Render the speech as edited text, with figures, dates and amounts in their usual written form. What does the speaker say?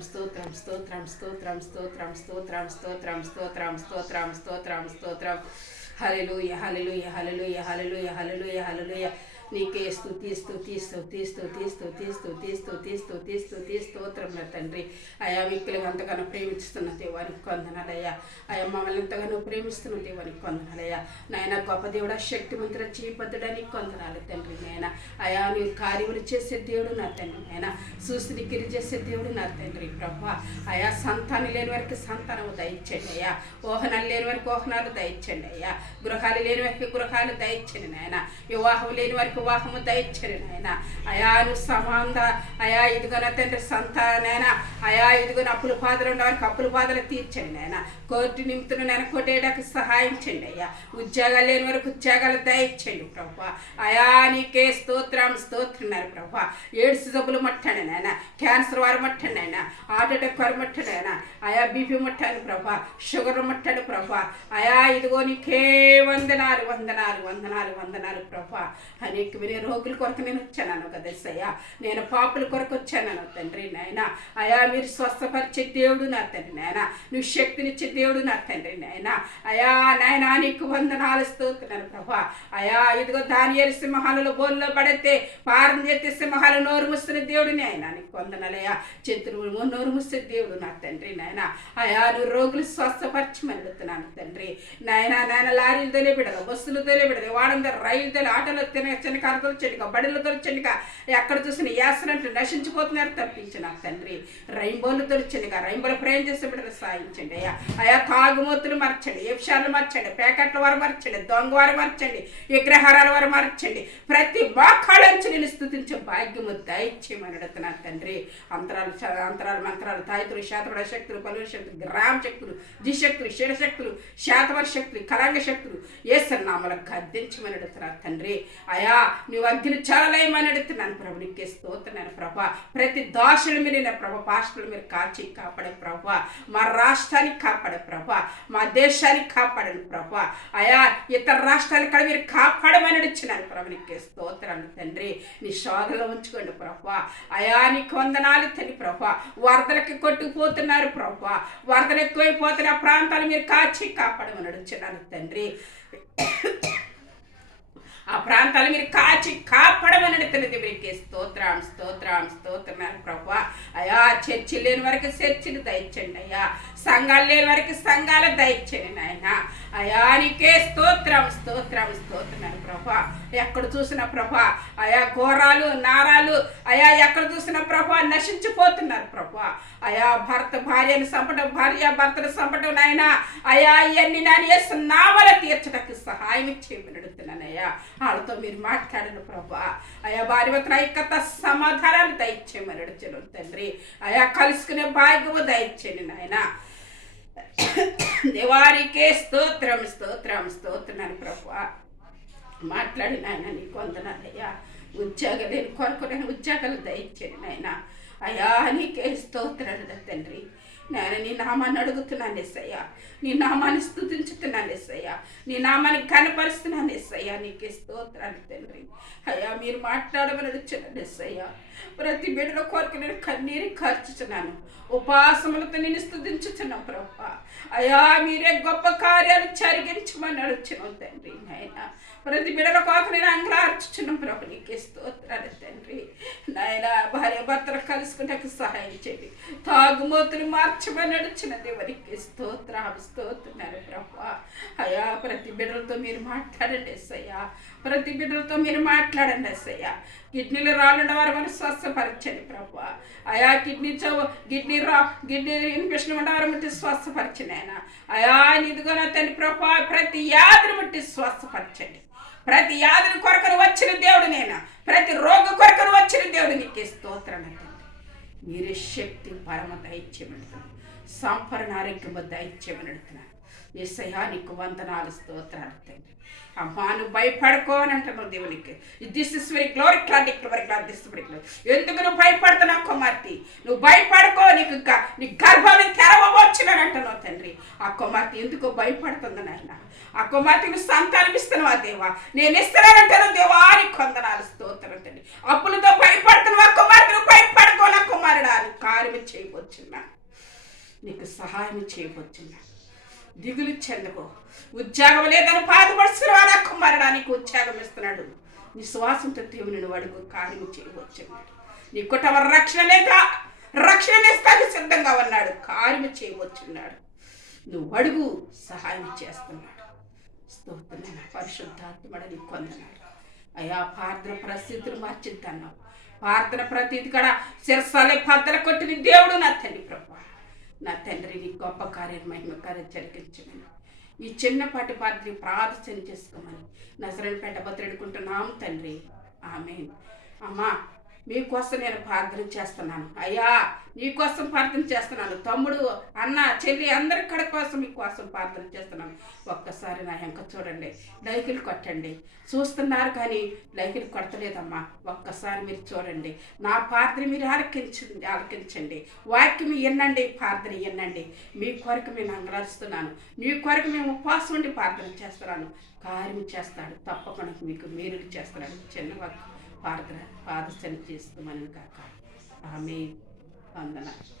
స్తోత్రం స్తోత్రం స్తోత్రం స్తోత్రం స్తోత్రం స్తోత్రం స్తోత్రం స్తోత్రం స్తోత్రం స్తోత్రం హల్లెలూయా హల్లెలూయా హల్లెలూయా హల్లెలూయా హల్లెలూయా హల్లెలూయా నీకే స్తుతి స్తుతి స్తుతి స్తుతి స్తుతి స్తుతి స్తుతి స్తుతి స్తుతి స్తోత్రం నా తండ్రి. అయా మిక్కులుగా అంతగానో ప్రేమిస్తున్న దేవానికి కొందనాలయ్యా. అయా మమ్మల్ని ఎంతగానో ప్రేమిస్తున్న దేవానికి కొందనాలయ్యా. నాయన గొప్ప దేవుడా, శక్తిమంతుడ, చీపద్దుడానికి కొందనాలు తండ్రి. నాయన అయా నీ కార్యములు చేసే దేవుడు నా తండ్రి. నాయన సూసిని గిరి చేసే దేవుడు నా తండ్రి. ప్రభా అయా సంతానం లేని వారికి సంతానము దయచండి అయ్యా. ఓహనాలు లేని వారికి ఓహనాలు దయచండి అయ్యా. గృహాలు లేని వారికి గృహాలు దయచండి నాయన. వివాహం లేని వారికి వివాహము దయచండి నాయన. అయా నువ్వు సమాంత అయా ఇదిగో నా తండ్రి సంతానైనా అయా ఇదిగో అప్పుల బాధలు ఉన్న వారికి అప్పుల బాధలు తీర్చండి నాయన. కోర్టు నిమిత్తం నేను కొట్టేయడానికి సహాయం చేయండి అయ్యా. ఉద్యోగాలు లేని వారికి ఉద్యోగాలు దయచండి ప్రభా. అయా నీకే స్తోత్రం స్తోత్రున్నారు ప్రభా. ఎయిడ్స్ జబ్బులు ముట్టండి నాయన. క్యాన్సర్ వారు ముట్టండి నాయన. హార్ట్ అటాక్ వారు ముట్టండి నాయన. అయా బీపీ ముట్టండి ప్రభా. షుగర్ ముట్టండి ప్రభా. అయా ఇదిగో నీకే వందనాలు వందనాలు వందనాలు వందనాలు ప్రభా. అనేకమైన రోగుల కొరకు నేను వచ్చాను కదా అయ్యా. నేను పాపుల కొరకు వచ్చాను తండ్రి నాయన. అయా మీరు స్వస్థపరిచే దేవుడు నా తండ్రి నాయన. నువ్వు శక్తినిచ్చే దేవుడు నా తండ్రి నాయన. అయా నాయన నీకు వందనాలు స్తోత్రున్నాను ప్రభా. అయా ఇదిగో దానియేలు సింహాలలో బోల్లో పడితే పారం చేస్తే సింహాలు నోరు ముస్తున్న దేవుడు నాయన. నీకు వందనాలయ్యా. శత్రువులు నోరు ముస్తే దేవుడు నా తండ్రి నాయన. అయా నువ్వు రోగులు స్వస్థపరచమని అడుగుతున్నాను తండ్రి నాయన. నాయన లారీలు తొలిపెడదు, బస్సులు తొలిపెడదు, వాడందరూ రైలు తొలి, ఆటోలో చెనకాలతో చెనిక, బడిలతో చెనిక, ఎక్కడ చూసిన యాసనంటూ నశించిపోతున్నారు తప్పించిన తండ్రి. రైంబోలతో చెనిక, రైంబోలు ప్రయాణం చేసే బిడ్డలు సాయించండి అయ్యా. అయా తాగుమూతులు మార్చండి, ఎఫ్షార్లు మార్చండి, ప్యాకెట్ల వారు మార్చండి, దొంగ వారు మార్చండి, విగ్రహారాల వారు మార్చండి. ప్రతి వాకాళంచి నేను స్తుతించే భాగ్యము దయచేయమని అడుగుతున్నాను తండ్రి. అంతరాలు అంతరాలు మంత్రాలు తాయితులు శాతపడ శక్తులు, పలువురు శక్తులు, గ్రామ శక్తులు, దిశక్తులు, శిరశక్తులు, శాతవర శక్తులు, కళాంగ శక్తులు ఏసన్నామలకు గద్దించమని అడుగుతున్నారు తండ్రి. అయా నువ్వు అగ్ని చాలలేమని అడుగుతున్నాను ప్రభు. నీకే స్తోత్రనాను ప్రభా. ప్రతి దోషుల మీద నా ప్రభా, పాస్టర్ల మీరు కాచి కాపాడే ప్రభా. మా రాష్ట్రానికి కాపాడే ప్రభా, మా దేశానికి కాపాడని ప్రభా. అయా ఇతర రాష్ట్రాలు కూడా మీరు కాపాడమని అడుగుతున్నాను ప్రభు. నీకే స్తోత్రాలు తండ్రి. నీ శోధలో ఉంచుకోండి ప్రభా. అయా నీకు వందనాలు తండ్రి ప్రభా. వరదలకి కొట్టుకుపోతున్నారు ప్రభా. వరదలు ఎక్కువైపోతున్న ప్రాంతాలు మీరు కాచి కాపాడమని అడుగుతున్నాను తండ్రి. ఆ ప్రాంతాలు మీరు కాచి కాపాడమని అడుగుతున్నది. మీకే స్తోత్రం స్తోత్రం స్తోత్రం ప్రభా. అయా చర్చిలు లేని వరకు చర్చిలు దయచండి అయ్యా. సంఘాలు లేని వరకు సంఘాలు దయచండి నాయన. అయా నీకే స్తోత్రం స్తోత్రం స్తోత్రం ప్రభా. ఎక్కడ చూసిన ప్రభా అయా ఘోరాలు నారాలు అయా ఎక్కడ చూసిన ప్రభా నశించిపోతున్నారు ప్రభా. అయా భర్త భార్యను చంపడం, భార్య భర్తను చంపడం నాయన. అయా ఇవన్నీ నాని యేసు నామల తీర్చడానికి సహాయం చేయమని అడుగుతున్నానయ్యా. వాళ్ళతో మీరు మాట్లాడను ప్రభా. అయా భార్య భర్తల ఐక్యత సమాధానాలు దయచేయమని అడుగుతున్నాను తండ్రి. అయా కలుసుకునే భాగ్యము దయచేయండి నాయన. దేవానికే స్తోత్రం స్తోత్రం స్తోత్రం ప్రభా. మాట్లాడి నాయన నీకు వందనాలయ్యా. ఉద్యోగాలు లేని కొరకు నేను ఉద్యోగాలు దయచేయండి నాయన. అయా నీకే స్తోత్రాలు తండ్రి. నేను నీ నామాన్ని అడుగుతున్నాను ఎస్సయ్యా. నీ నామాన్ని స్తుతించుతున్నాను ఎస్సయ్యా. నీ నామాన్ని కనపరుస్తున్నాను ఎస్సయ్యా. నీకే స్తోత్రాలు తండ్రి. అయ్యా మీరు మాట్లాడమని అడుగుతున్నాను ఎస్సయ్యా. ప్రతి బిడ్డల కొరకు నేను కన్నీరు ఖర్చుచున్నాను, ఉపాసములతో నేను స్తుతించుతున్నాను ప్రభా. అయ్యా మీరే గొప్ప కార్యాలు జరిగించమని అడుగుతున్నాను తండ్రి నాయన. ప్రతి బిడ్డల కొరకు నేను అంగలార్చుచున్నాను ప్రభు. నీకే స్తోత్రాలు తండ్రి నాయన. భార్య భర్తలు కలుసుకుంటే సహాయం చేయండి. తాగుమోతులు మార్చమని అడుగుతున్న దేవునికి స్తోత్రాలు స్తోత్రాలు ప్రభా. అయ్యా ప్రతి బిడ్డలతో మీరు మాట్లాడండి ఎస్సయ్యా. ప్రతి బిడ్డలతో మీరు మాట్లాడండి ఎస్సయ్యా. కిడ్నీలు రాళ్ళున్న వారు మనం స్వస్థపరచండి ప్రభా. అయా కిడ్నీ ఇన్ఫెక్షన్ ఉన్నవారు ముట్టి స్వస్థపరచండి ఆయన. అయా ఇదిగో నా తండ్రి ప్రభా. ప్రతి యాదిని ముట్టి స్వస్థపరచండి. ప్రతి యాదిని కొరకను వచ్చిన దేవుడు నేను. ప్రతి రోగ కొరకను వచ్చిన దేవుడు నీకే స్తోత్రం తండ్రి. మీరే శక్తి పరమ దైత్యమడుతున్నాను. సంపూర్ణ ఆరోగ్యము దైత్యమని అడుగుతున్నాను. యేసయ్యా నీకు వందనాలు, స్తోత్రాలు తండ్రి. అమ్మా నువ్వు భయపడుకో అని అంటున్నావు దేవునికి. This is very glory clad this very glory. ఎందుకు నువ్వు భయపడుతున్నావు కుమార్తె? నువ్వు భయపడుకో, నీ గర్భాన్ని తెరవవచ్చునని అంటున్నావు తండ్రి. ఆ కుమార్తె ఎందుకో భయపడుతుంది నాయన. ఆ కుమార్తెకు సంతానం ఇస్తున్నావా దేవా? నేను ఇస్తున్నానంటాను దేవా, నీకు వందనాలు, స్తోత్రం తండ్రి. అప్పులతో భయపడుతున్నావు ఆ కుమార్తె, నువ్వు భయపడుకో నా కుమారుడా, నీ కార్యం చేయవచ్చున్నా, నీకు సహాయం చేయవచ్చున్నా. దిగులు చెందుకో. ఉద్యోగం లేదని బాధపడుతున్నావా నా కుమారుడా, నీకు ఉద్యోగం ఇస్తున్నాడు. నీ శ్వాసంతో దేవుని నువ్వు అడుగు, కార్యం చేయవచ్చున్నాడు. నీ కుటుంబ రక్షణ లేదా రక్షణ ఇస్తానికి సిద్ధంగా ఉన్నాడు, కార్యం చేయవచ్చున్నాడు. నువ్వు అడుగు, సహాయం చేస్తున్నాడు. స్తోత్రమైన పరిశుద్ధాత్మడ నీకు వందనాలు అయ్యా. ప్రార్థన పరిస్థితులు మార్చిద్దన్నావు. ప్రార్థన ప్రతిది కూడా శిరస్సాలే పద్దల కొట్టిన దేవుడు నా తండ్రి ప్రభు. నా తండ్రి నీ గొప్ప కార్యం, మహిమ కార్యం జరిగించమని, ఈ చిన్నపాటి ప్రార్థన ప్రార్థన చేసుకోమని నజరేయుడైన బతిలాడుకుంటున్నాము తండ్రి. ఆమేన్. అమ్మా మీకోసం నేను ప్రార్థన చేస్తున్నాను అయ్యా, నీకోసం ప్రార్థన చేస్తున్నాను. తమ్ముడు, అన్న, చెల్లి అందరి కడ కోసం మీకోసం ప్రార్థన చేస్తున్నాను. ఒక్కసారి నా వెంక చూడండి, లైకులు కొట్టండి. చూస్తున్నారు కానీ లైకులు కొట్టలేదమ్మా. ఒక్కసారి మీరు చూడండి, నా ప్రార్థన మీరు ఆలకించండి. వాక్యం వినండి, ప్రార్థన వినండి. మీ కొరకు మేము అంగలారుస్తున్నాను, మీ కొరకు మేము ఉపవాసం ఉండి ప్రార్థన చేస్తున్నాను. కార్యం చేస్తాడు, తప్పకుండా మీకు మేలు చేస్తున్నాడు. చిన్న ప్రార్థన చేస్తామని కాక. ఆమేన్. వందనాలు.